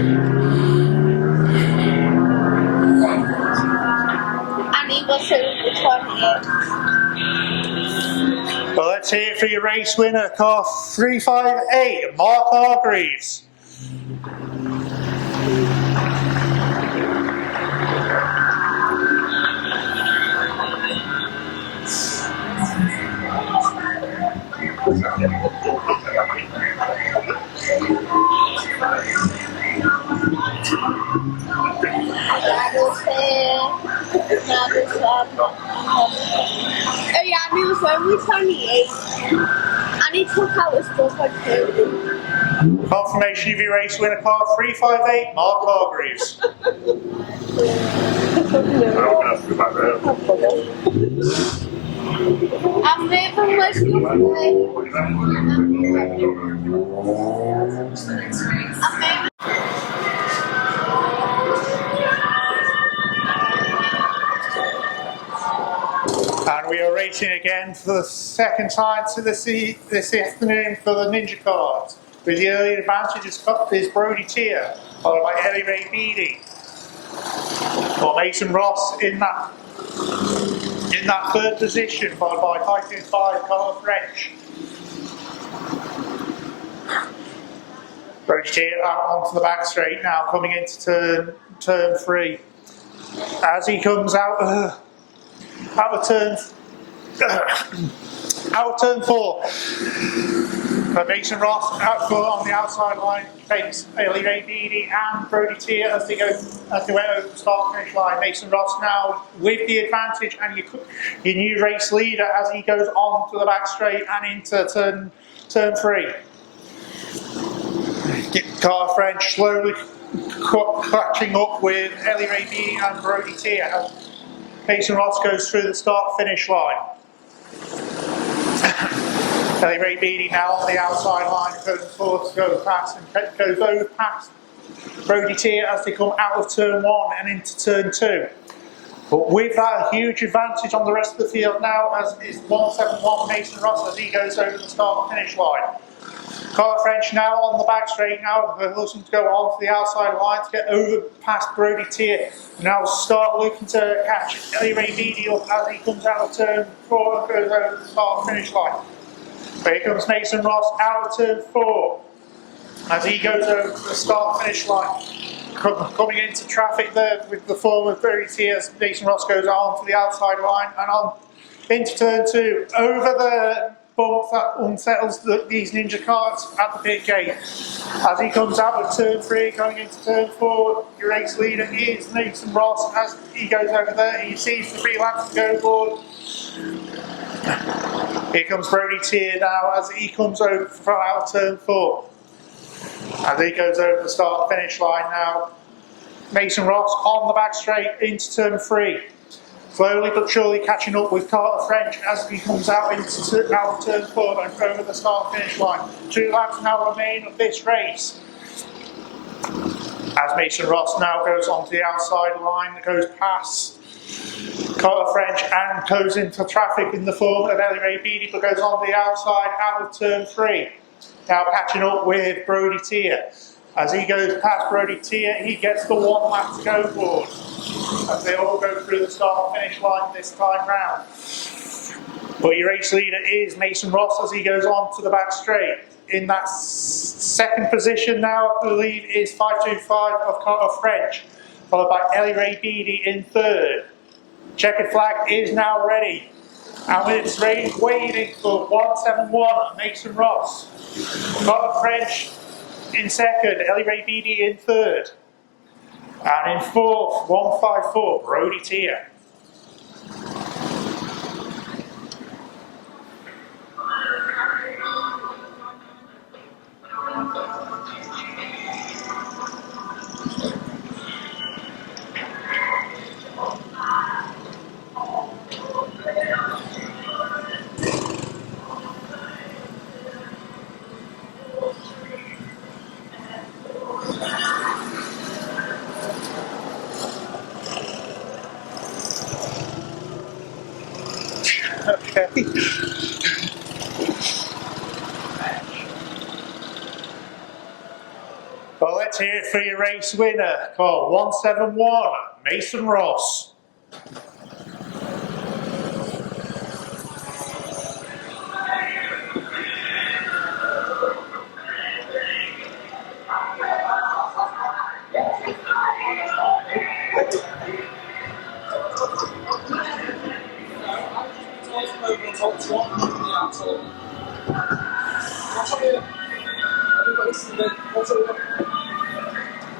And he was over 28. Well, let's hear it for your race winner, car 358, Mark Hargreaves. Yeah, and he was only 28. And he took out his stuff like too. Confirmation of your race winner, car 358, Mark Hargreaves. I'm moving my stuff away. And we are racing again for the second time to this afternoon for the Ninja Karts. With the early advantage is Brody Tier, followed by Ellie Ray Beattie. Or Mason Ross in that third position, followed by 525 Carl French. Brody Tier out onto the back straight now, coming into turn 3. As he comes out of turn 4. Mason Ross out on the outside line takes Ellie Ray Beattie and Brody Tier as they went over the start finish line. Mason Ross now with the advantage and your new race leader as he goes on to the back straight and into turn 3. Carl French slowly catching up with Ellie Ray Beattie and Brody Tier. Mason Ross goes through the start-finish line. Ellie Ray Beattie now on the outside line, goes forward to go past and goes over past Brody Tier as they come out of turn 1 and into turn 2. But with that huge advantage on the rest of the field now, as is 171 Mason Ross as he goes over the start-finish line. Carl French now on the back straight now, looking to go on to the outside line to get over past Brody Tier. Now start looking to catch Ellie Ray Beattie up as he comes out of turn 4 and goes over the start finish line. But here comes Mason Ross out of turn 4 as he goes over the start finish line. Coming into traffic there with the form of Brody Tier as Mason Ross goes on to the outside line and on into turn 2 over the bump that unsettles these Ninja Karts at the pit gate. As he comes out of turn 3, going into turn 4, your race leader is Mason Ross. As he goes over there, he sees the 3 laps to go forward. Here comes Brody Tier now as he comes over from out of turn 4. As he goes over the start finish line now, Mason Ross on the back straight into turn 3. Slowly but surely catching up with Carter French as he comes out into turn 4 and over the start finish line. 2 laps now remain of this race. As Mason Ross now goes onto the outside line that goes past Carter French and goes into traffic in the form of Ellie Ray Beattie, but goes on the outside out of turn 3. Now catching up with Brody Tier. As he goes past Brody Tier, he gets the 1 lap to go forward. As they all go through the start finish line this time round. But your race leader is Mason Ross as he goes on to the back straight. In that second position now, I believe, is 525 of Carter French, followed by Ellie Ray Beattie in 3rd. Checkered flag is now ready. And it's waiting for 171 Mason Ross. Carter French in 2nd, Ellie Ray Beattie in 3rd. And in 4th, 154, Brody Tier. Okay. Well, let's hear it for your race winner, car 171, Mason Ross.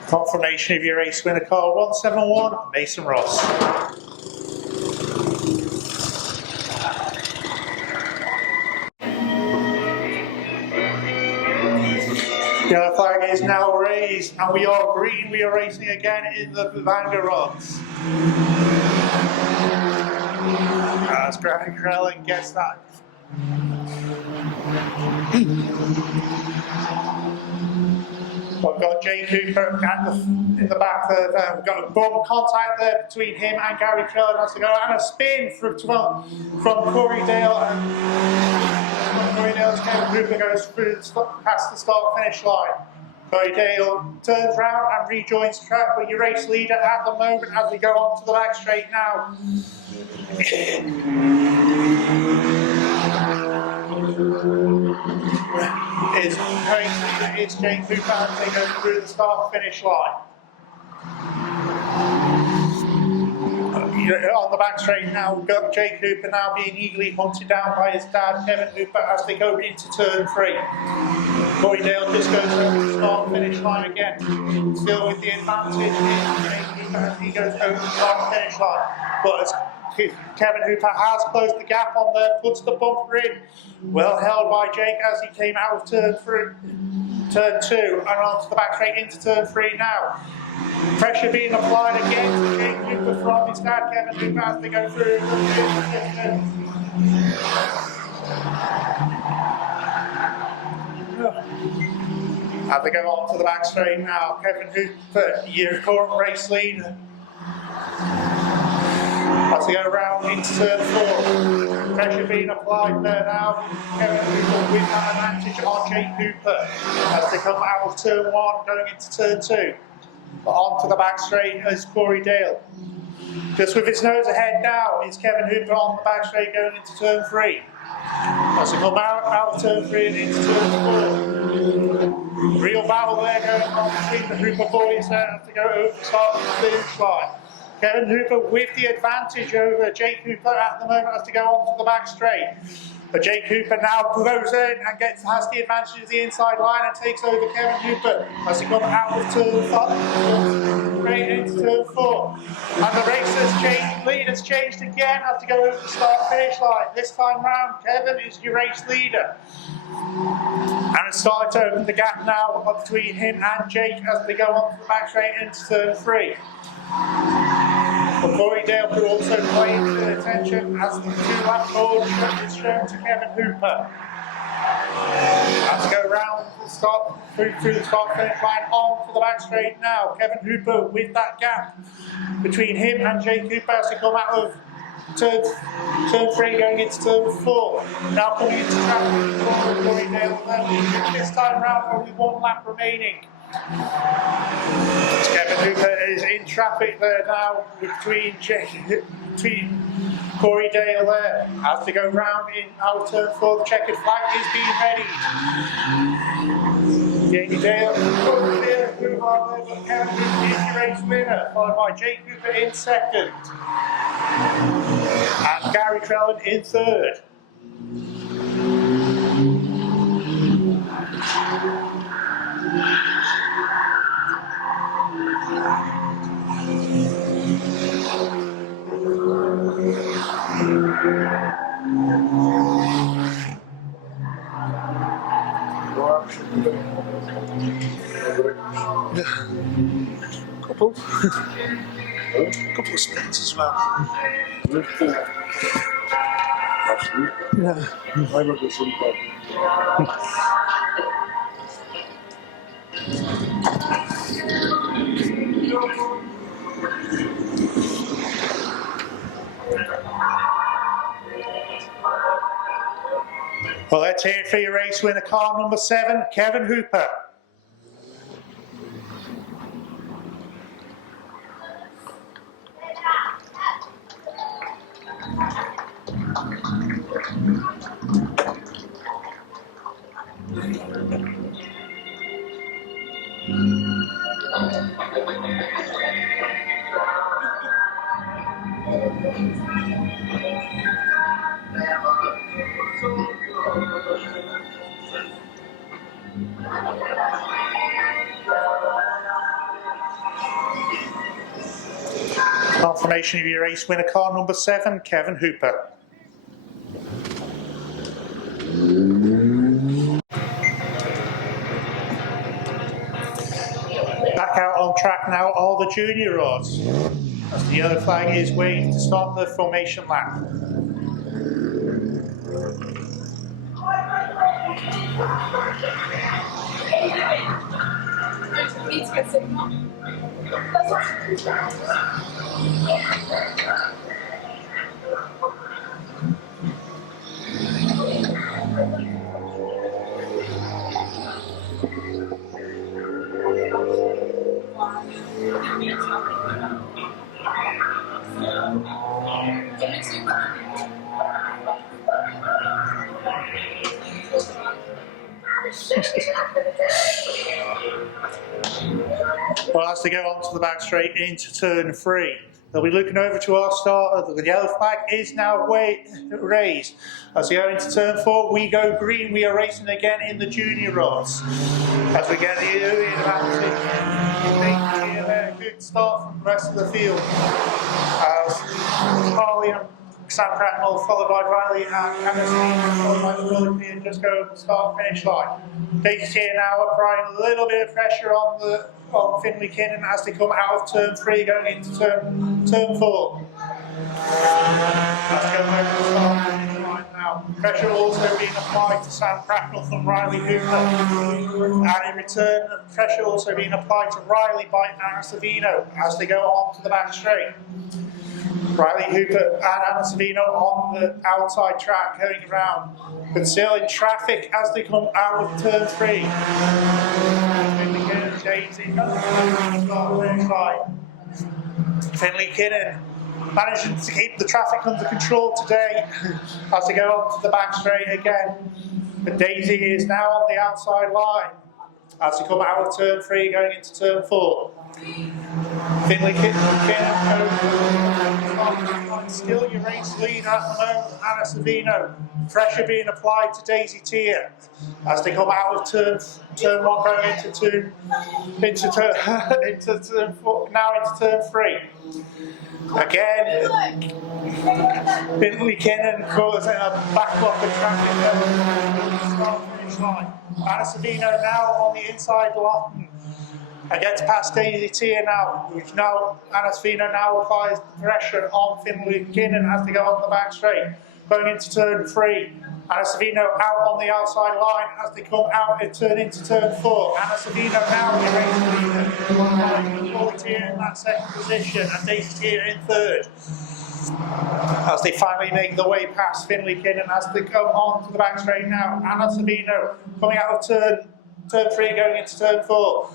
Confirmation of your race winner, car 171, Mason Ross. Yellow flag is now raised, and we are green. We are racing again in the Vanguards. As Graham Krellen gets that. We've got Jay Cooper in the back there. We've got a bump contact there between him and Gary Krellen has to go, and a spin from Corey Dale. And Corey Dale's Kevin Cooper goes through past the start finish line. Corey Dale turns round and rejoins the track with your race leader at the moment as we go on to the back straight now. It's Jake Cooper as they go through the start finish line. On the back straight now, we've got Jake Cooper now being eagerly hunted down by his dad, Kevin Cooper, as they go into turn 3. Corey Dale just goes over the start finish line again, still with the advantage in Jake Cooper as he goes over the start finish line. But as Kevin Hooper has closed the gap on there, puts the bumper in, well held by Jake as he came out of turn 2 and onto the back straight into turn 3 now. Pressure being applied again to Jake Hooper from his dad, Kevin Hooper, as they go through. As they go on to the back straight now, Kevin Hooper, your current race leader. As they go around into turn 4, pressure being applied there now. Kevin Hooper with that advantage on Jake Cooper as they come out of turn 1 going into turn 2. But on to the back straight is Corey Dale. Just with his nose ahead now is Kevin Hooper on the back straight going into turn 3. As they come out of turn 3 and into turn 4. Real battle there going on between the Hooper boys there as they go over the start of the finish line. Kevin Hooper with the advantage over Jake Hooper at the moment as to go on to the back straight. But Jake Hooper now goes in and has the advantage of the inside line and takes over Kevin Hooper as he comes out of turn 5, straight into turn 4. And the race has changed, lead has changed again as to go over the start finish line. This time round, Kevin is your race leader. And it's started to open the gap now between him and Jake as they go on to the back straight into turn 3. But Corey Dale could also play into the attention as the 2-lap board is shown to Kevin Hooper. As we go round the start, through the start finish line on to the back straight now. Kevin Hooper with that gap between him and Jake Hooper as they come out of turn 3 going into turn 4. Now coming into traffic with Corey Dale. This time round only 1 lap remaining. Kevin Hooper is in traffic there now between Corey Dale there as they go round in out turn 4. The checkered flag is being ready. Jamie Dale, Corey Dale, move on there, but Kevin Hooper is your race winner, followed by Jake Cooper in 2nd and Gary Krellen in 3rd. Couple of spins as well. Yeah. Well, let's hear it for your race winner, car number 7, Kevin Hooper. Confirmation of your race winner, car number 7, Kevin Hooper. Back out on track now are the junior rods, as the yellow flag is waved to start the formation lap. Well, as they go onto the back straight into turn 3, they'll be looking over to our starter. The yellow flag is now raised. As we go into turn 4, we go green. We are racing again in the junior rods. As we get the early advantage, a good start from the rest of the field. As Harley and Sam Cracknell, followed by Riley and Anderson, followed by the Willie, and just go start finish line. Daisy here now applying a little bit of pressure on Finley Kinnan as they come out of turn 3 going into turn 4. Let's go over the start finish line now. Pressure also being applied to Sam Cracknell from Riley Hooper. And in return, pressure also being applied to Riley by Anna Savino as they go on to the back straight. Riley Hooper and Anna Savino on the outside track going around, but still in traffic as they come out of turn 3. Finley Kinnan managing to keep the traffic under control today as they go on to the back straight again. But Daisy is now on the outside line as they come out of turn 3 going into turn 4. Finley Kinnan still your race lead at the moment, Anna Savino. Pressure being applied to Daisy Tier as they come out of turn 1 going into turn 4, now into turn 3. Again, Finley Kinnan causing a backlog of traffic at the start finish line. Anna Savino now on the inside line. And gets past Daisy Tier now, which now Anna Savino now applies pressure on Finley Kinnan as they go on the back straight. Going into turn 3, Anna Savino out on the outside line as they come out and turn into turn 4. Anna Savino now in race leader, in that second position, and Daisy Tier in third. As they finally make the way past Finley Kinnan as they go on to the back straight now. Anna Savino coming out of turn 3 going into turn 4.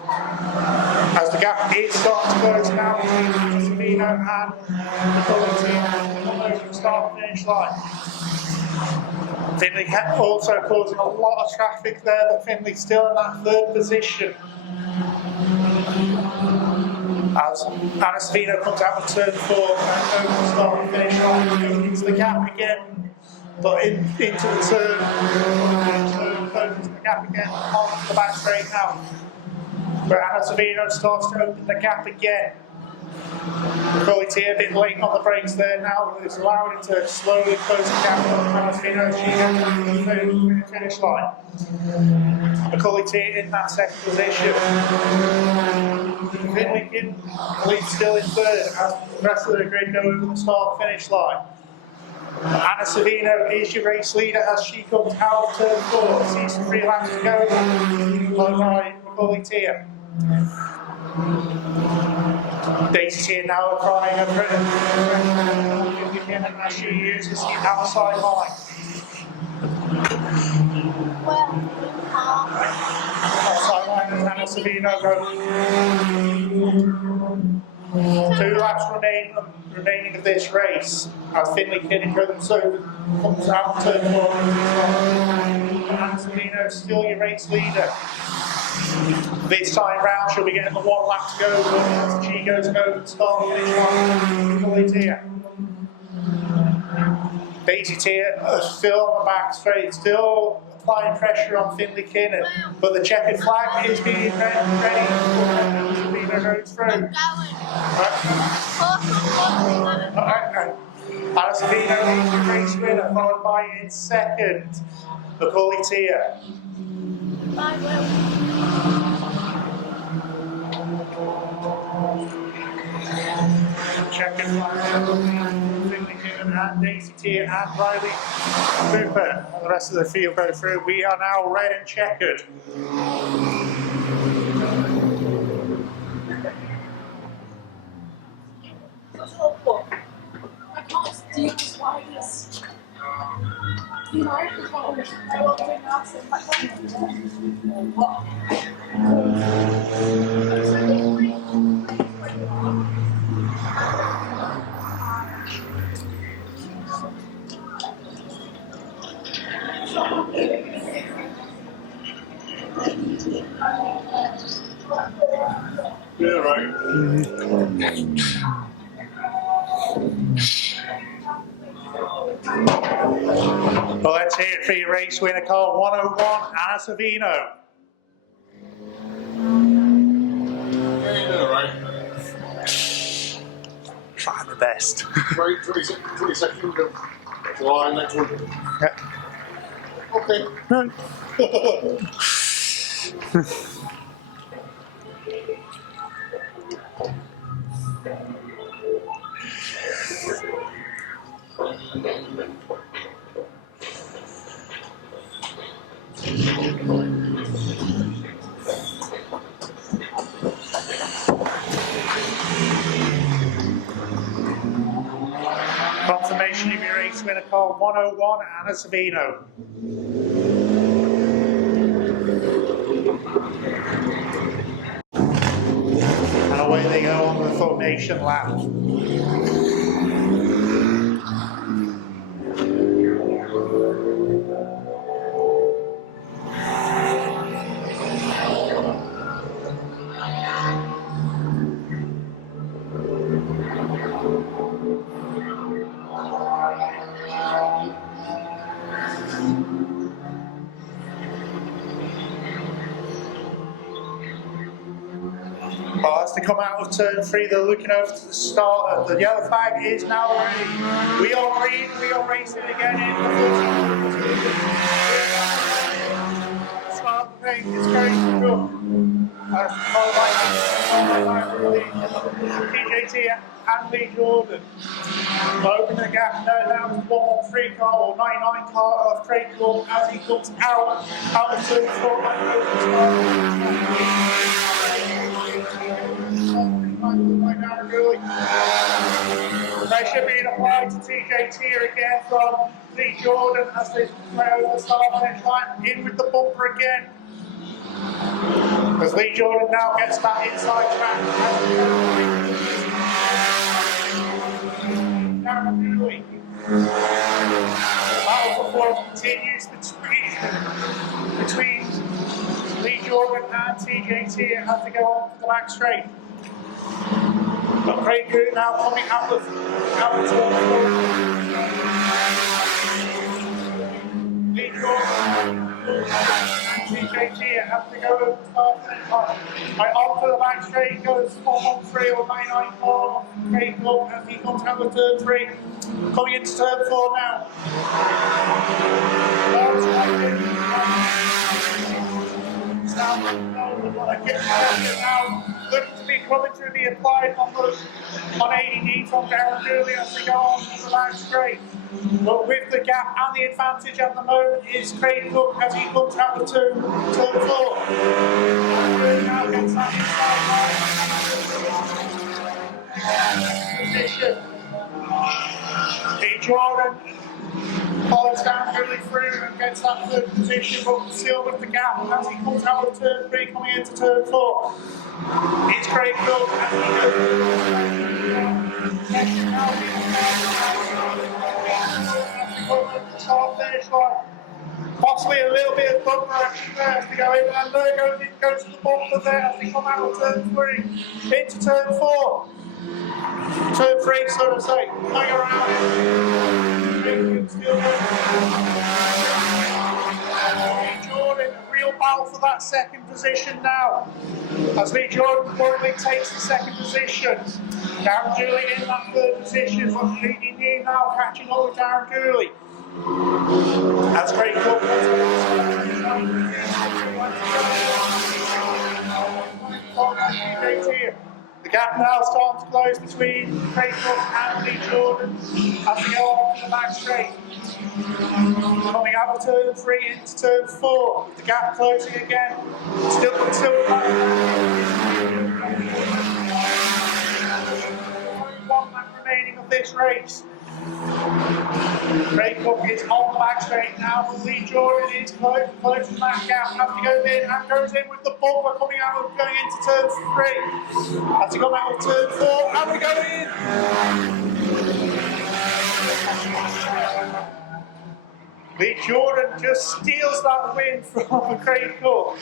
As the gap is starting to close now between Savino and the Colour team over the start finish line. Finley also causing a lot of traffic there, but Finley still in that third position. As Anna Savino comes out of turn 4 and over the start finish line, goes into the gap again, but into the turn, closes the gap again on the back straight now. Where Anna Savino starts to open the gap again. Quality a bit late on the brakes there now, but it's allowing him to slowly close the gap on Anna Savino as she gets to the finish line. Quality in that second position. Finley Kinnan still in third as the rest of the grid go over the start finish line. Anna Savino is your race leader as she comes out of turn 4. Sees some 3 laps to go. Followed by Quality. Daisy here now applying a pressure as she uses the outside line. Outside line as Anna Savino goes. 2 laps remaining of this race as Finley Kinnan comes out to turn 4. Anna Savino is still your race leader. This time round she'll be getting the 1 lap to go as she goes over the start finish line. Here. Daisy Tier still on the back straight, still applying pressure on Finley Kinnan, but the checkered flag is being ready for Sabina goes through. Alright. Sabina is the race winner, followed by in second, Macaulay Tier. Checkered flag, Finley Kinnan and Daisy Tier and Riley Cooper. And the rest of the field go through. We are now red and checkered. I can't steal the slightest. You know, I won't bring us in my phone. What? Yeah, right. Well, let's hear it for your race winner, car 101, Anna Savino. Yeah, right. Trying the best. Right, 22nd of July next week. Yeah. Okay. No. Confirmation of your race winner, car 101, Anna Savino. And away they go on the formation lap. Well, as they come out of turn 3, they're looking over to the starter. The yellow flag is now ready. We are green, we are racing again in the 14. Smart thing is going good. TJT and Lee Jordan. Open the gap now to 113 car or 99 car of Craig Cook as he comes out of turn 4 and over the pressure being applied to TJT again from Lee Jordan as they play over the start finish line, in with the bumper again. As Lee Jordan now gets that inside track. Battle for fourth continues between Lee Jordan and TJT as they go on to the back straight. But Craig Coot now coming out of Lee Jordan and TJT have to go over the start finish line. Right onto the back straight goes 113 or 99 car Craig Cook as he comes out of turn 3. Coming into turn 4 now. Now looking to be coming to be applied on ADD from Darren Dooley as they go on the back straight. But with the gap and the advantage at the moment is Craig Cook as he comes out of turn 4. Now gets that inside position. Lee Jordan follows down really through and gets that third position, but still with the gap as he comes out of turn 3 coming into turn 4. It's Craig Cook and he goes finish line. Possibly a little bit of bumper action there as they go in, and there goes to the bumper there as they come out of turn 3 into turn 4. Turn 3, so to say, hang around. Still Jordan, a real battle for that second position now. As Lee Jordan currently takes the second position. Darren Dooley in that third position, but leading in now, catching up with Darren Dooley. That's great. The gap now starting to close between Craig Cook and Lee Jordan as we go on to the back straight. Coming out of turn 3 into turn 4. The gap closing again. Still one lap remaining of this race. Craig Cook is on the back straight now, but Lee Jordan is closing that gap. Has to go in and goes in with the bumper coming out of going into turn 3. Has to come out of turn 4 and we go in. Lee Jordan just steals that win from Craig Cook.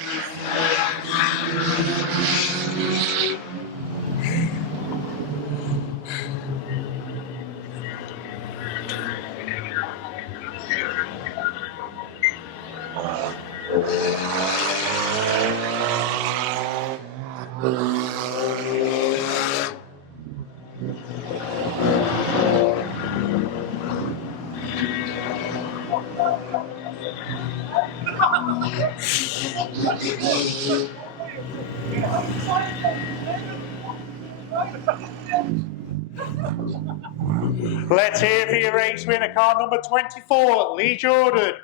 Let's hear for your race winner, car number 24, Lee Jordan.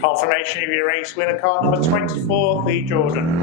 Confirmation of your race winner, car number 24, Lee Jordan.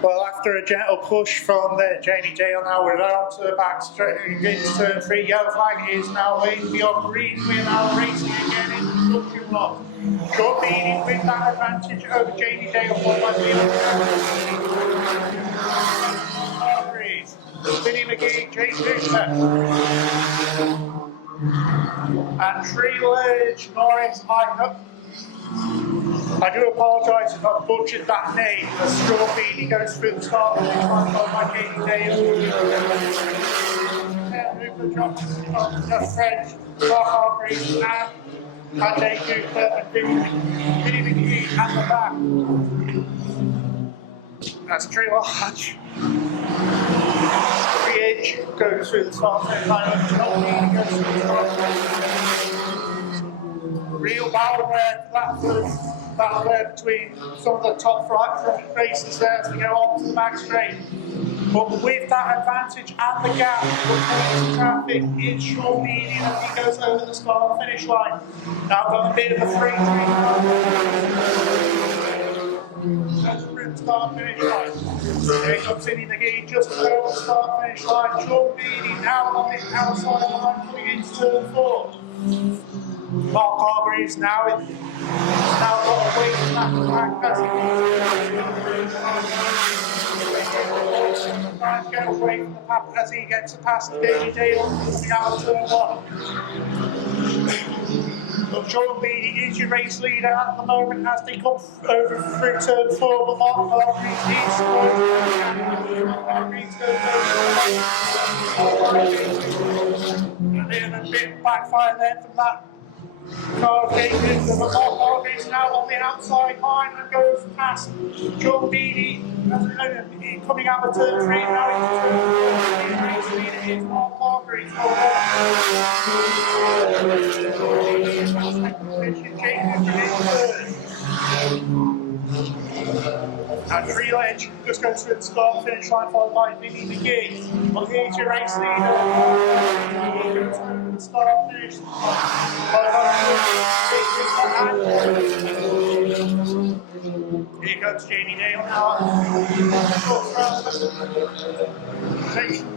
Well, after a gentle push from Jamie Dale, now we're down to the back straight into turn 3. Yellow flag is now waving beyond green. We are now racing again in the production block. Short leading with that advantage over Jamie Dale, followed by Vinnie McGee, Jay Cooper, and Tree Ledge Norris Hycup. I do apologise if I've butchered that name. The straw beanie goes through the start of the time by Katie Dale. Just French, Mark Hargreaves, and Jay Cooper and Vinnie McGee at the back. That's Tree Lodge. Edge goes through the start of the time. Real battle there between some of the top racers there as we go on to the back straight. But with that advantage and the gap between traffic, it's Sean Meany as he goes over the start finish line. Now got a bit of a free start finish line. Here comes Vinnie McGee just over the start finish line. Sean Meany now on the outside line coming into turn 4. Mark Hargreaves now got away from that back passing. trying to get away from the path as he gets past Daily Dale coming out of turn 1. But Sean Beattie is your race leader at the moment as they come over through turn 4. But Mark Hargreaves is a bit backfire there from that car taken. But Mark Hargreaves now on the outside line and goes past Sean Beattie coming out of turn 3. Now into turn 4. His race leader is Mark Hargreaves. And Free Ledge just goes through the start finish line followed by Vinny McGee. Well, here's your race leader. He goes through the start finish here comes Jamie Dale now.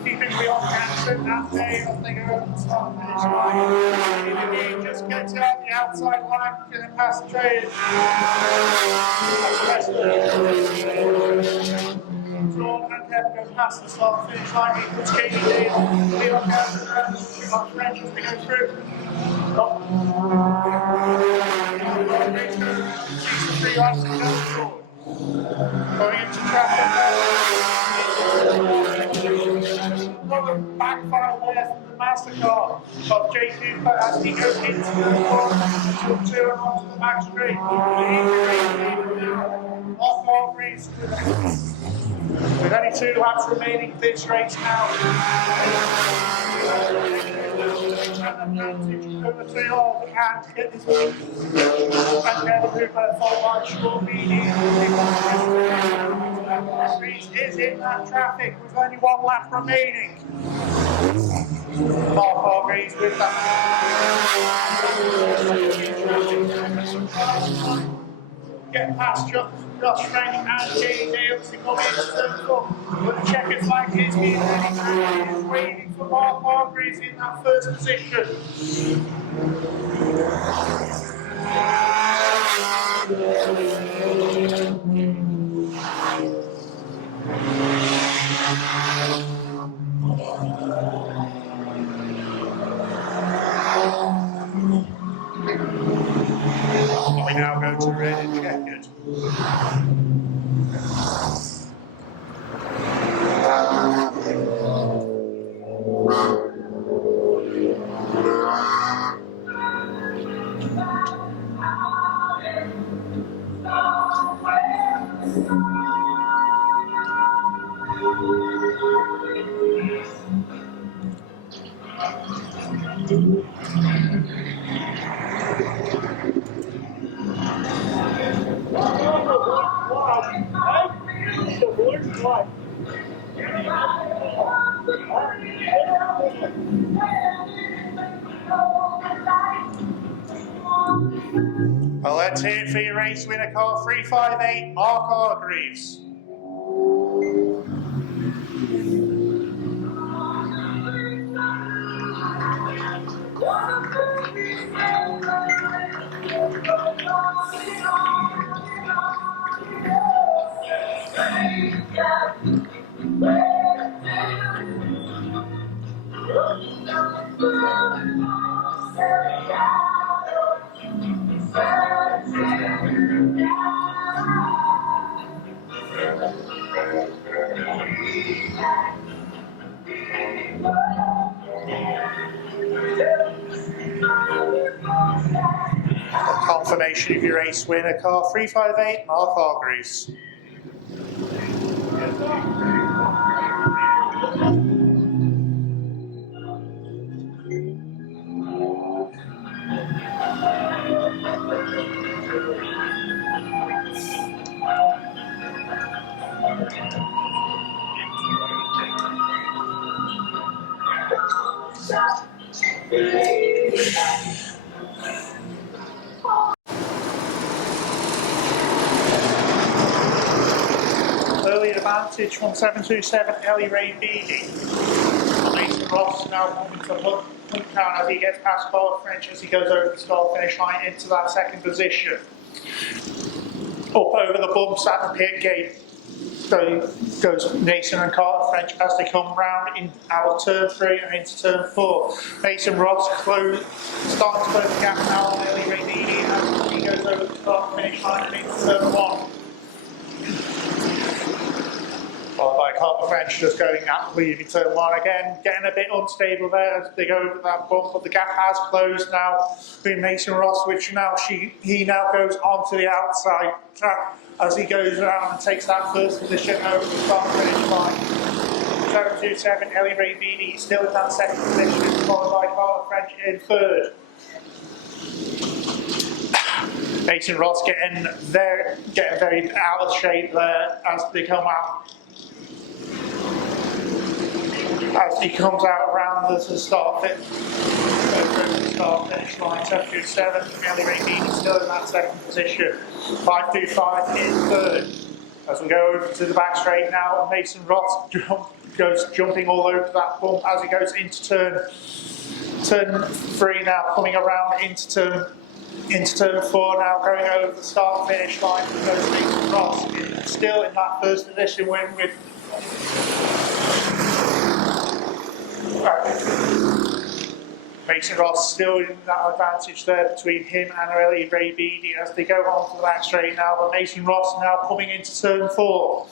Keeping beyond Hanson that day as they go over the start finish line. McGee just gets out the outside line to the pass the train. Sean and Kevin goes past the start finish line. He puts Jamie Dale. Leon Hanson and French as they go through. Three laps to go forward. Going into traffic. Another backfire there from the master car of J. Cooper as he goes into the corner to 2 and onto the back straight. Off Hargreaves with only 2 laps remaining this race now. Advantage over 3 all and get this one. And Kevin Hooper followed by Sean Beattie. Hargreaves is in that traffic with only 1 lap remaining. Mark Hargreaves with that. Get past Josh Frank and Jay Dale to come into turn 4. But the checkered flag is being ready. Is waiting for Mark Hargreaves in that first position. We now go to red and checkered. Well, let's hear it for your race winner car 358, Mark Hargreaves. Confirmation of your race winner car 358, Mark Hargreaves. Early advantage from 727 Ellie Ray Beattie. Mason Ross now coming to Onchan as he gets past Carl French as he goes over the start finish line into that second position. Up over the bumps at the pit gate. goes Mason and Carter French as they come round in out of turn 3 and into turn 4. Mason Ross starting to close the gap now on Ellie Rainini as he goes over the start finish line and into turn 1. Followed by Carter French just going absolutely leaving turn 1 again, getting a bit unstable there as they go over that bump, but the gap has closed now between Mason Ross, which now he now goes onto the outside track as he goes around and takes that first position over the start finish line. 727, Ellie Ray Beattie still in that second position, followed by Carter French in third. Mason Ross getting very out of shape there as they come out. As he comes out around the start finish line, 727, Ellie Ray Beattie still in that second position. 525 in third. As we go over to the back straight now, Mason Ross goes jumping all over that bump as he goes into turn 3 now, coming around into turn 4 now, going over the start finish line. Goes Mason Ross still in that first position win with. Mason Ross still in that advantage there between him and Ellie Ray Beattie as they go on to the back straight now, but Mason Ross now coming into turn 4.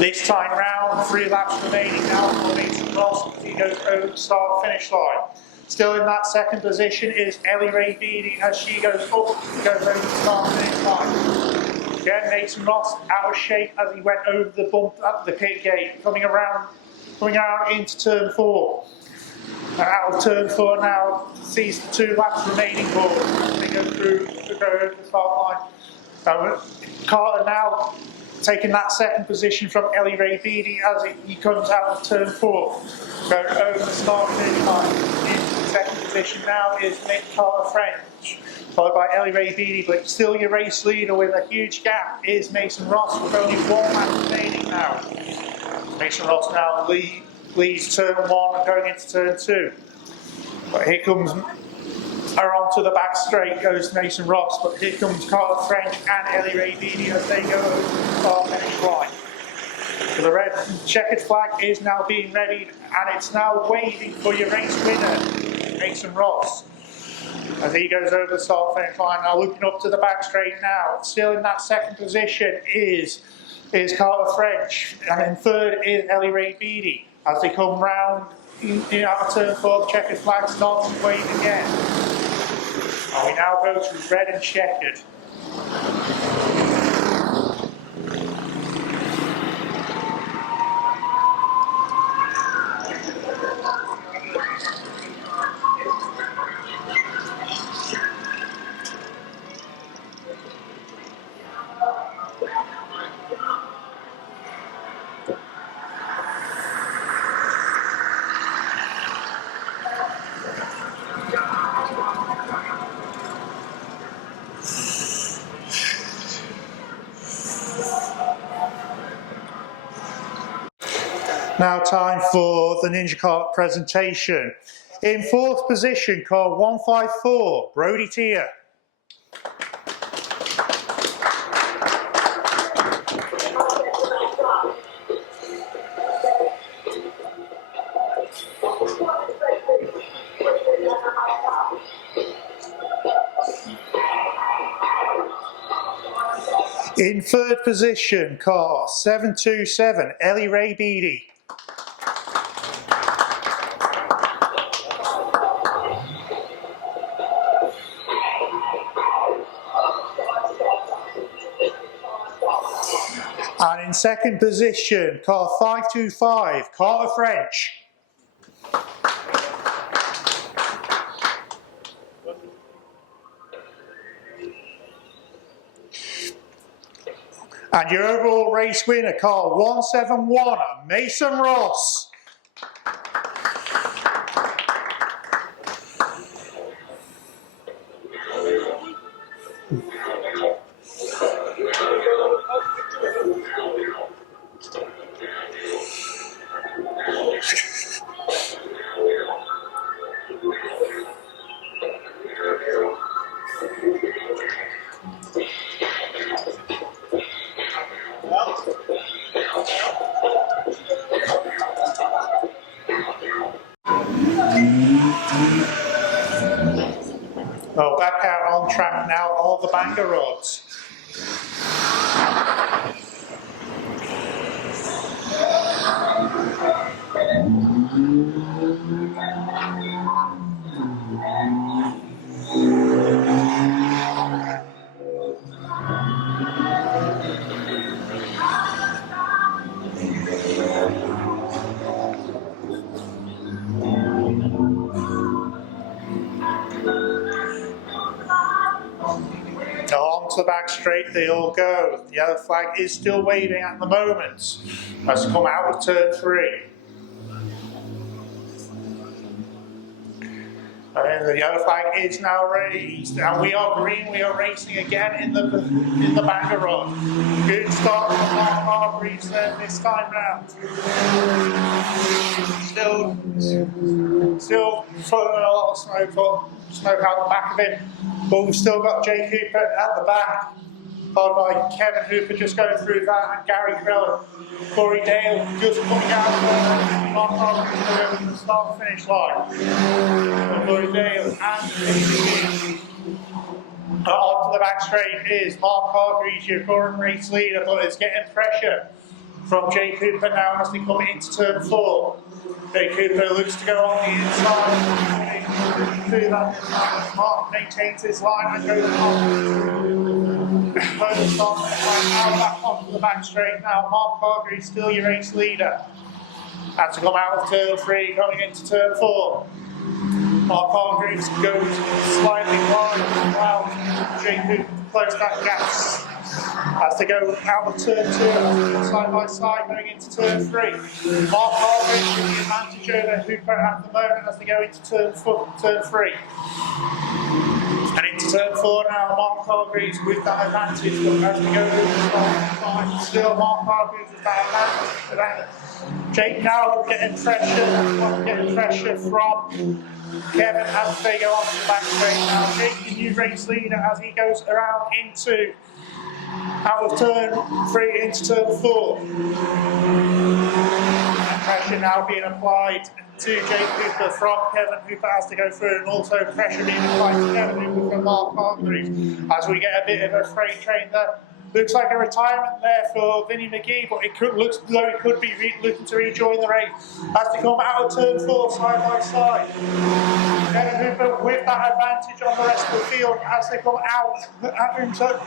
This time round, 3 laps remaining now for Mason Ross as he goes over the start finish line. Still in that second position is Ellie Ray Beattie as she goes up, goes over the start finish line. Again, Mason Ross out of shape as he went over the bump at the pit gate, coming around into turn 4. And out of turn 4 now, sees the 2 laps remaining forward as they go over the start line. Carter now taking that second position from Ellie Ray Beattie as he comes out of turn 4. Going over the start finish line. In the second position now is Carter French, followed by Ellie Ray Beattie, but still your race leader with a huge gap is Mason Ross with only 1 lap remaining now. Mason Ross now leads turn 1 and going into turn 2. But here comes around to the back straight goes Mason Ross, but here comes Carter French and Ellie Ray Beattie as they go over the start finish line. So the red checkered flag is now being readied and it's now waving for your race winner, Mason Ross. As he goes over the start finish line, now looking up to the back straight now, still in that second position is Carter French, and in third is Ellie Ray Beattie. As they come round out of turn 4, the checkered flag starts to wave again. And we now go to red and checkered. Now time for the Ninja Kart presentation. In 4th position, car 154, Brody Tier. In 3rd position, car 727, Ellie Ray Beattie. And in 2nd position, car 525, Carter French. And your overall race winner, car 171, Mason Ross. Well, back out on track now, all the banger rods. Now onto the back straight they all go. The yellow flag is still waving at the moment. Has come out of turn 3. And the yellow flag is now raised, and we are green. We are racing again in the banger rod. Good start from Mark Hargreaves there this time round. Still throwing a lot of smoke out the back of him, but we've still got Jay Cooper at the back, followed by Kevin Hooper just going through that, and Gary Criller. Corey Dale just coming out of Mark Hargreaves over the start finish line. Corey Dale and onto the back straight is Mark Hargreaves, your current race leader, but is getting pressure from Jay Cooper now as they come into turn 4. Jay Cooper looks to go on the inside. Through that, Mark maintains his line and goes on. Now back onto the back straight now. Mark Hargreaves still your race leader. Has to come out of turn 3, coming into turn 4. Mark Hargreaves goes slightly wide as well. Jay Cooper to close that gap. Has to go out of turn 2, side by side, going into turn 3. Mark Hargreaves with the advantage over Hooper at the moment as they go into turn 3. And into turn 4 now, Mark Hargreaves with that advantage, but as we go over the side, still Mark Hargreaves with that advantage. Jake now getting pressure from Kevin as they go on to the back straight now. Jake, the new race leader, as he goes around into out of turn 3 into turn 4. And pressure now being applied to Jake Cooper from Kevin Hooper has to go through, and also pressure being applied to Kevin Hooper from Mark Hargreaves as we get a bit of a freight train there. Looks like a retirement there for Vinnie McGee, but it looks as though he could be looking to rejoin the race. Has to come out of turn 4 side by side. Kevin Hooper with that advantage on the rest of the field as they come out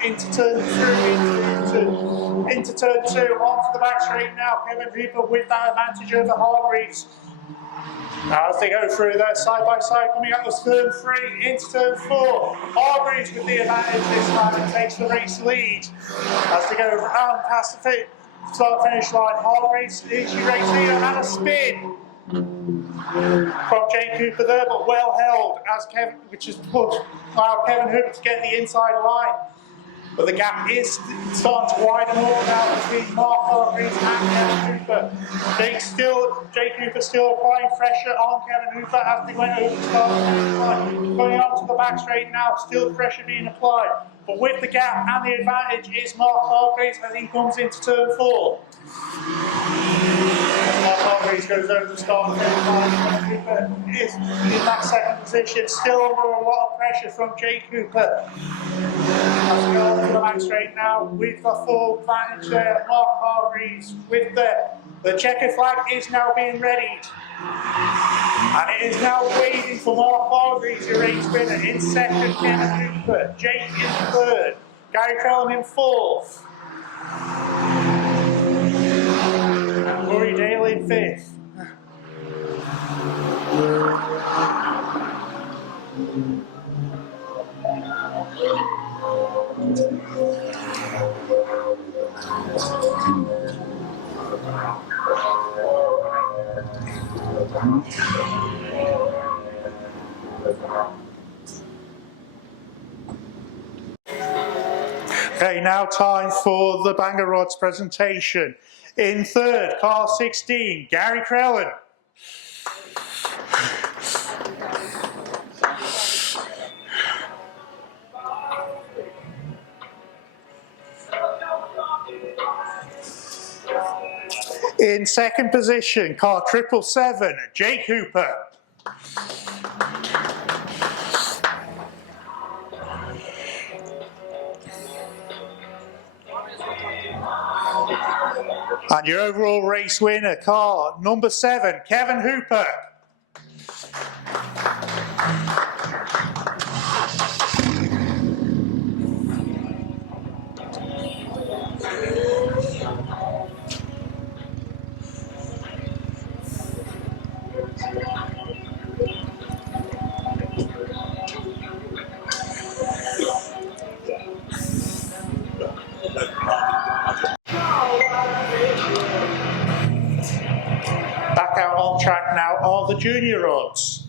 into turn 3, into turn 2, onto the back straight now. Kevin Hooper with that advantage over Hargreaves. Now as they go through there side by side, coming out of turn 3 into turn 4. Hargreaves with the advantage this time and takes the race lead. As they go around past the start finish line, Hargreaves is your race leader, and a spin from Jay Cooper there, but well held as Kevin, which has allowed Kevin Hooper to get the inside line. But the gap is starting to widen up now between Mark Hargreaves and Kevin Hooper. Jay Cooper still applying pressure on Kevin Hooper as they went over the start line. Going on to the back straight now, still pressure being applied. But with the gap and the advantage is Mark Hargreaves as he comes into turn 4. Mark Hargreaves goes over the start line. Cooper is in that second position, still under a lot of pressure from Jay Cooper. As we go on to the back straight now with the full advantage there, Mark Hargreaves with the checkered flag is now being readied. And it is now waiting for Mark Hargreaves, your race winner. In second, Kevin Hooper. Jake in third. Gary Criller in fourth. Corey Dale in fifth. Okay, now time for the Banger Rods presentation. In third, car 16, Gary Crellen. In second position, car 777, Jake Hooper. And your overall race winner, car number 7, Kevin Hooper. Back out on track now are the junior rods.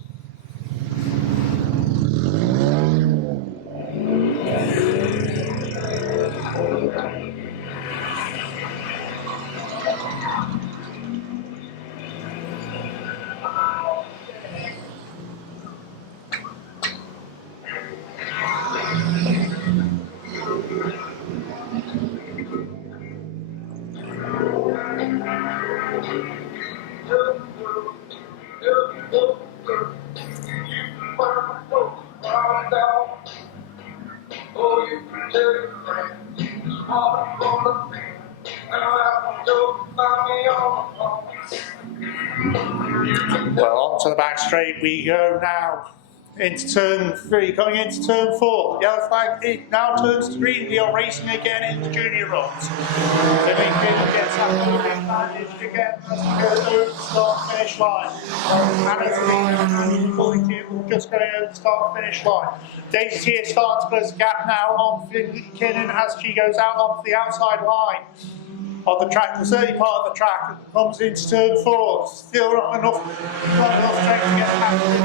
Well, on to the back straight we go now. Into turn 3, coming into turn 4. Yellow flag, it now turns to green. We are racing again in the junior rods. Finley Kinnon gets that little advantage again as we go over the start finish line. And as the pulling team just going over the start finish line. Daisy Tier starts to close the gap now on Finley Kinnon as she goes out onto the outside line of the track, the 30 part of the track, comes into turn 4. Still not enough strength to get past it.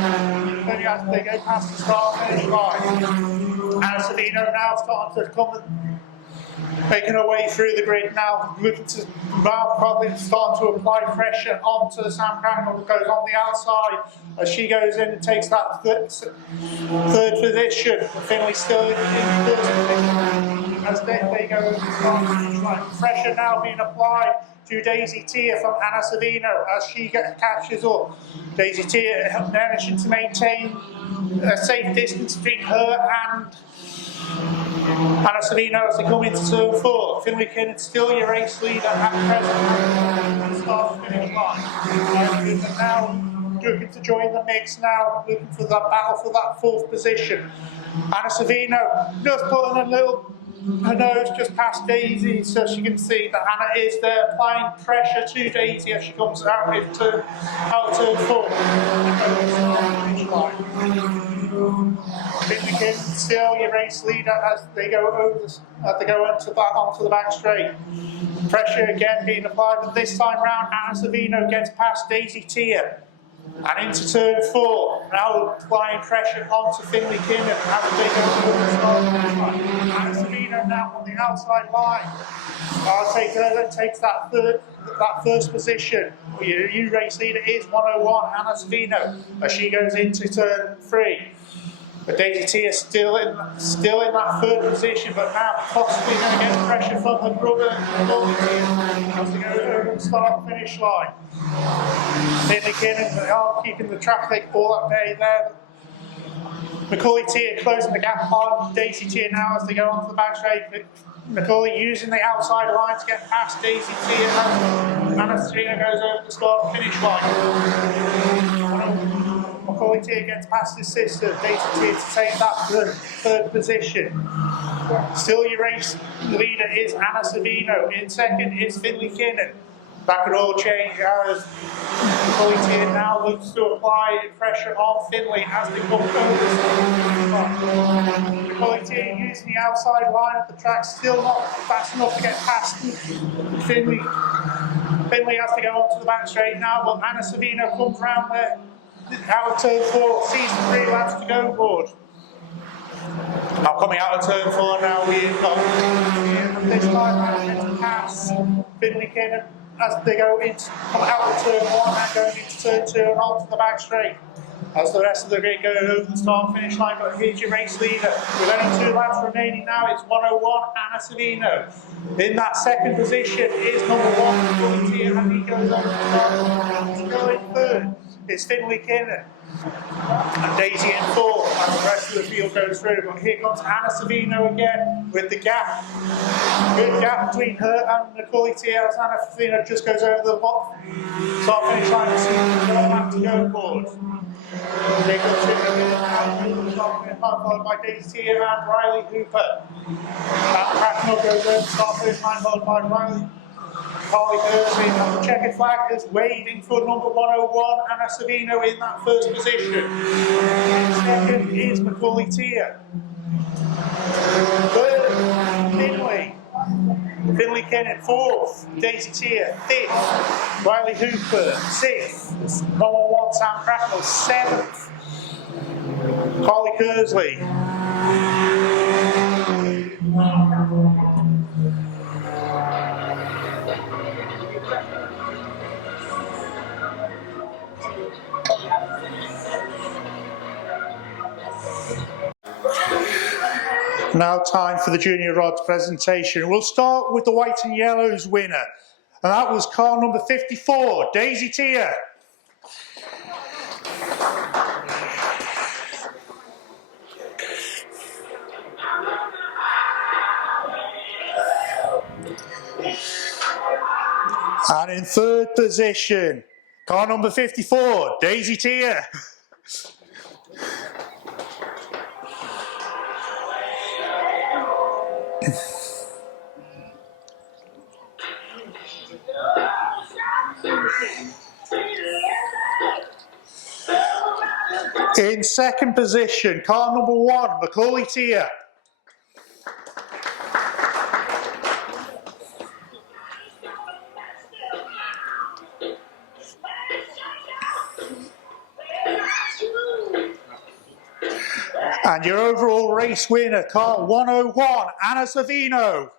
Only as they go past the start finish line. And Savino now starting to come, making her way through the grid now, looking to now probably starting to apply pressure onto the Sam Cracknell that goes on the outside as she goes in and takes that third position. Finley still in first position as they go over the start finish line. Pressure now being applied to Daisy Tier from Anna Savino as she catches up. Daisy Tier managing to maintain a safe distance between her and Anna Savino as they come into turn 4. Finley Kinnon still your race leader at present at the start finish line. Now looking to join the mix now, looking for that battle for that 4th position. Anna Savino just putting her nose just past Daisy so she can see that Anna is there applying pressure to Daisy as she comes out of turn 4. Finley Kinnon still your race leader as they go onto the back straight. Pressure again being applied, but this time round Anna Savino gets past Daisy Tier. And into turn 4, now applying pressure onto Finley Kinnon as they go over the start line. Anna Savino now on the outside line. Takes that first position. Your race leader is 101, Anna Savino, as she goes into turn 3. But Daisy Tier still in that 3rd position, but now possibly going to get pressure from her brother as they go over the start finish line. Finley Kinnon, they are keeping the traffic all at bay there. Macaulay Tier closing the gap on Daisy Tier now as they go onto the back straight. Macaulay using the outside line to get past Daisy Tier as Anna Savino goes over the start finish line. Macaulay Tier gets past his sister, Daisy Tier, to take that 3rd position. Still your race leader is Anna Savino. In 2nd is Finley Kinnon. That could all change as Macaulay Tier now looks to apply pressure on Finley as they come over. Macaulay Tier using the outside line of the track, still not fast enough to get past Finley. Finley has to go onto the back straight now, but Anna Savino comes round there. Out of turn 4, sees the 3 laps to go board. Now coming out of turn 4 now, we've got this time managing to pass Finley Kinnon as they come out of turn 1 and going into turn 2 and onto the back straight. as the rest of the grid go over the start finish line. But here's your race leader with only 2 laps remaining now. It's 101 Anna Savino. In that second position is number 1 Quality, and he goes over the start. Going third is Finley Kinnan and Daisy in 4 as the rest of the field goes through. But here comes Anna Savino again with the gap. Good gap between her and Nicole Tia as Anna Savino just goes over the start finish line and sees the lap to go forward. They go followed by Daisy Tia and Riley Hooper. That Cracknell goes over the start finish line followed by Riley. Carly Percy and the checkered flag is waving for number 101 Anna Savino in that first position. Second is Macaulay Tia. Third, Finley Kennan. Fourth, Daisy Tia. Fifth, Riley Hooper. Sixth, number 1 Sam Cracknell. Seventh, Carly Kersley. Now time for the Junior Rods presentation. We'll start with the white and yellows winner, and that was car number 54, Daisy Tia. And in third position, car number 54, Daisy Tia. In second position, car number 1, Macaulay Tia. And your overall race winner, car 101, Anna Savino.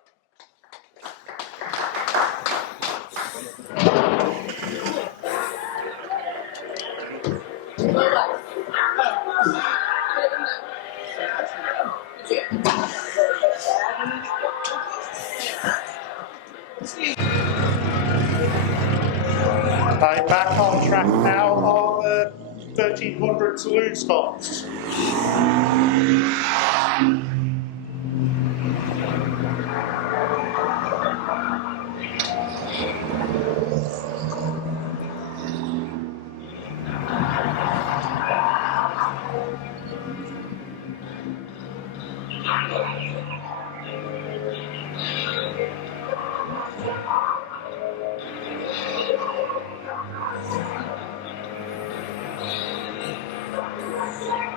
Right, back on track now on the 1300 saloon stops.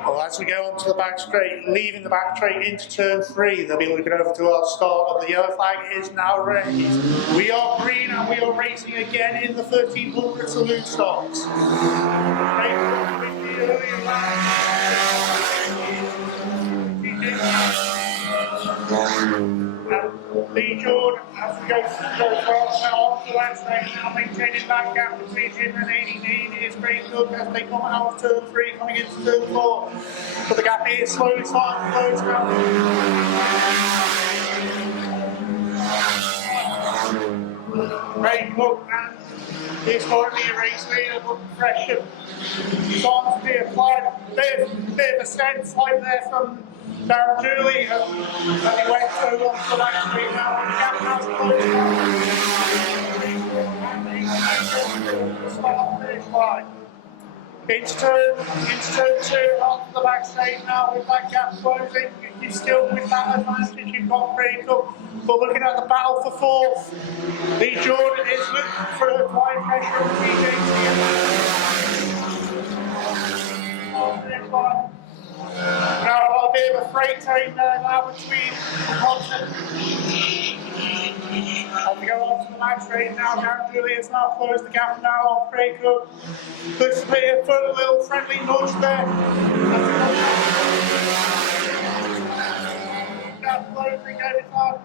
Well, as we go onto the back straight, leaving the back straight into turn 3, they'll be looking over to our start, and the yellow flag is now raised. We are green and we are racing again in the 1300 saloon stops. Lee Jordan, as we go across now onto the left straight, now maintaining that gap between him and 89 is great good as they come out of turn 3, coming into turn 4. But the gap is slowly starting to close now. Great look, and it's going to be a race leader, but pressure starting to be applied. Bit of a sense like there from Darren Dooley, and he went over onto the back street now, and the gap has closed down. Into turn 2, onto the back straight now with that gap closing. You're still with that advantage, you've got break-up, but looking at the battle for 4th, Lee Jordan is looking for a wide pressure on TJ. Now got a bit of a freight train there now between Onchan. As we go on to the back straight now, Darren Dooley has now closed the gap now on break-up. Puts a bit of a little friendly nudge there. Now closing over time.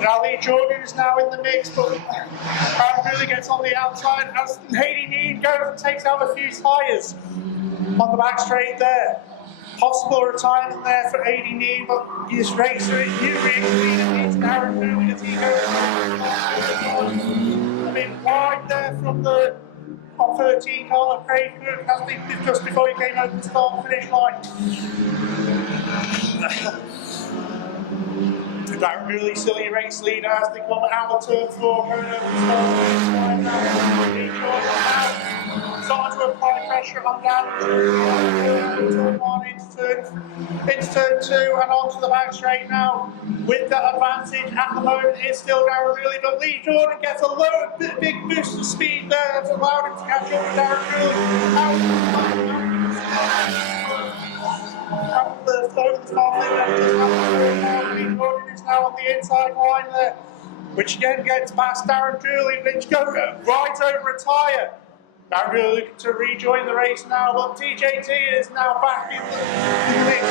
Now Lee Jordan is now in the mix, but Darren Dooley gets on the outside as Hayley Need goes and takes out a few tyres. on the back straight there. Possible retirement there for ADD, but his racer, new race leader, needs Darren Dooley as he goes a bit wide there from the on 13 car. Craig Cook has been just before he came over the start finish line. Darren Dooley, still your race leader as they come out of turn 4, going over the start finish line now. Starting to apply pressure on Darren Dooley, turn 1 into turn 2 and onto the back straight now. With the advantage at the moment is still Darren Dooley, but Lee Jordan gets a big boost of speed there that's allowed him to catch up with Darren Dooley. Over the top limit, Lee Jordan is now on the inside line there, which again gets past Darren Dooley, which goes right over a tyre. Darren Dooley looking to rejoin the race now, but TJT is now back in the mix.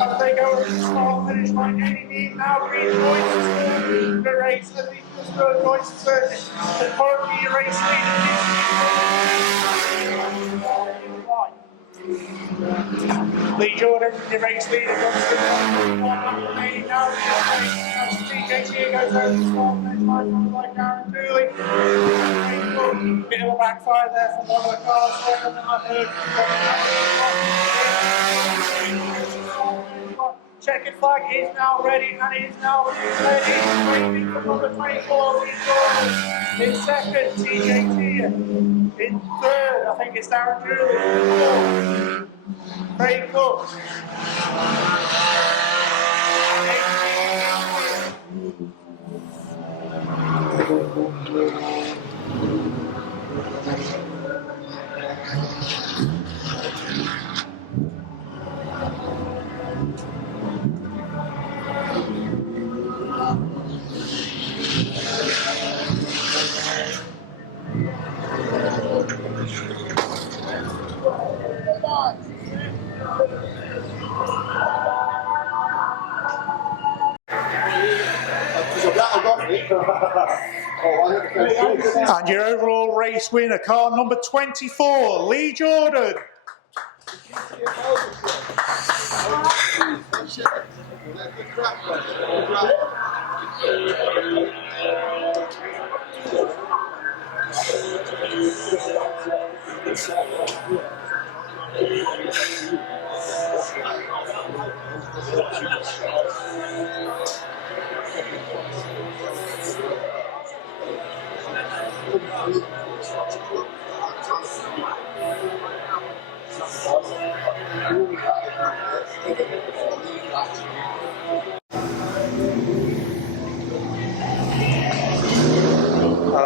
As they go over the start finish line, ADD now rejoins the race as he just joins the currently race leader. Lee Jordan, the race leader, comes to the lead now. TJT goes over the start finish line like Darren Dooley. Bit of a backfire there from one of the cars. Checkered flag is now ready and is now ready. From number 24, in second, TJT. In third, I think it's Darren Dooley. Craig Cook. And your overall race winner, car number 24, Lee Jordan.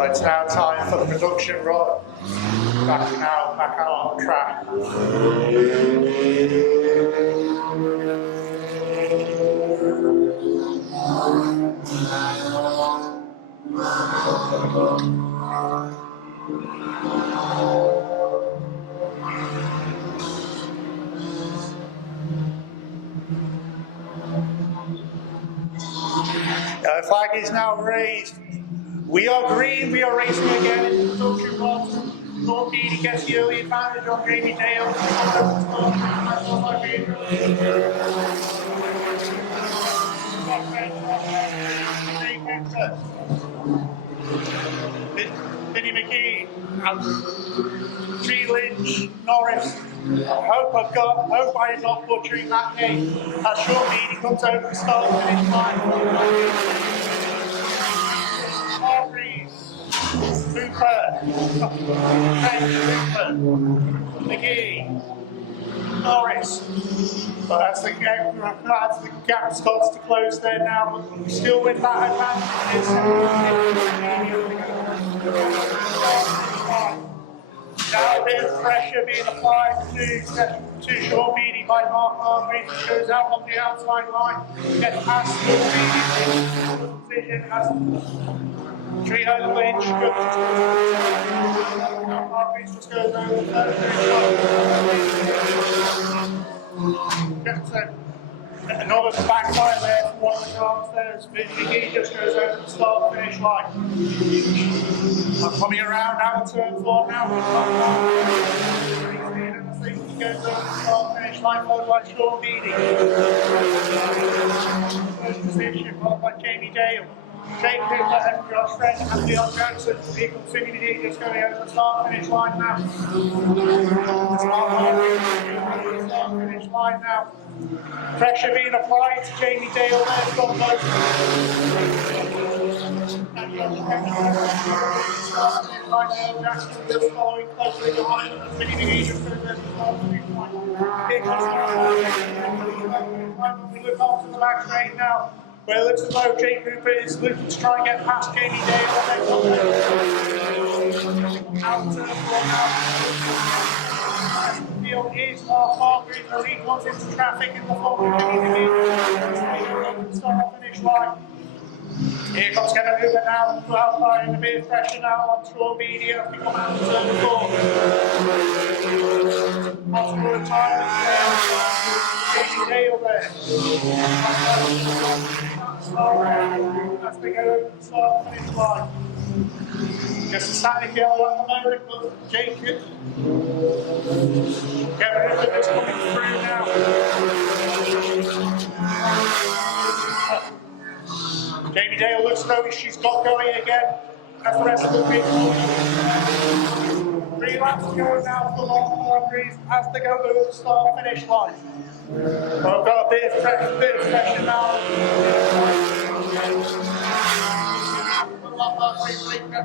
It's now time for the production run. Back out on track. The flag is now raised. We are green, we are racing again in the production run. North Beatty gets the early advantage on Jamie Dale. Vinnie McGee, Tree Lynch, Norris. Hope I am not butchering that name. As Sean Beatty comes over the start finish line. Cooper, McGee, Norris. But as the gap starts to close there now, but still with that advantage. Now a bit of pressure being applied to Sean Beatty by Mark Hargreaves, which goes out on the outside line, gets past Sean Beatty. Decision has Trio Lynch, Hargreaves just goes over the third finish. Another backfire there from one of the cars there. McGee just goes over the start finish finish line. I'm coming around now to turn 4 now. I think he goes over the start finish line, followed by Sean Beattie. First position, followed by Jamie Dale. Jake Cooper and Josh French and Leon Johnson. Here comes Timmy D just going over the start finish line now. Start finish line now. Pressure being applied to Jamie Dale there from both. And Josh French Jackson just following closely behind them. Timmy D just going over the start finish line. Here comes we look off to the back straight now. Well, it looks as though Jake Cooper is looking to try and get past Jamie Dale and then out to the front now. The field is Mark Hargreaves, the lead comes into traffic in the front. Start finish line. Here comes Kevin Hooper now, applying a bit of pressure now on Sean Beattie as we come out to turn 4. Possible retirement there. Jamie Dale there. As they go over the start finish line. Just a static yellow at the moment, but Jacob. Kevin Hooper is coming through now. Jamie Dale looks as though she's got going again as the rest of the pit. 3 laps to go now for Mark Hargreaves as they go over the start finish line. We've got a bit of pressure now.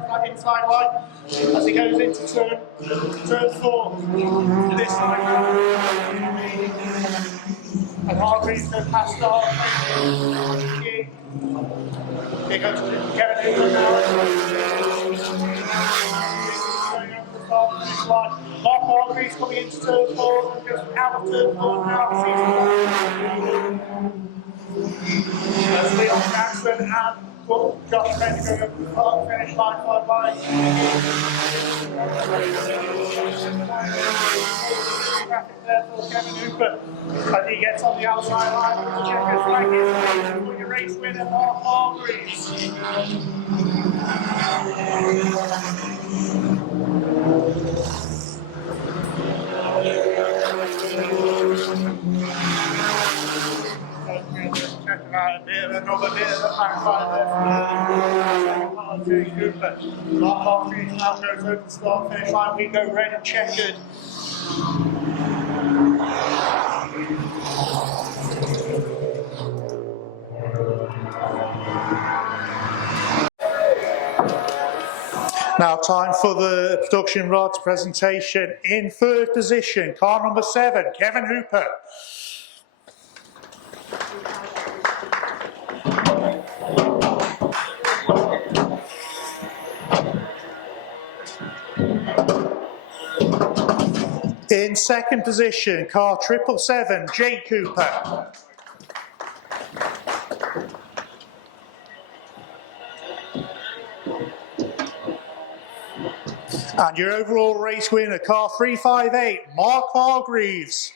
That inside line as he goes into turn 4. This time and Hargreaves goes past start. Here goes Kevin Hooper now. Mark Hargreaves coming into turn 4 and just out of turn 4 now. That's Leon Jackson and Josh French going over the start finish line followed by traffic there for Kevin Hooper as he gets on the outside line with the checkers flag for your race winner Mark Hargreaves. Another bit of a backfire there for Jake Cooper. Mark Hargreaves now goes over the start finish line. We go red and checkered. Now time for the production rods presentation. In 3rd position, car number 7, Kevin Hooper. In 2nd position, car 777, Jake Cooper. And your overall race winner, car 358, Mark Hargreaves.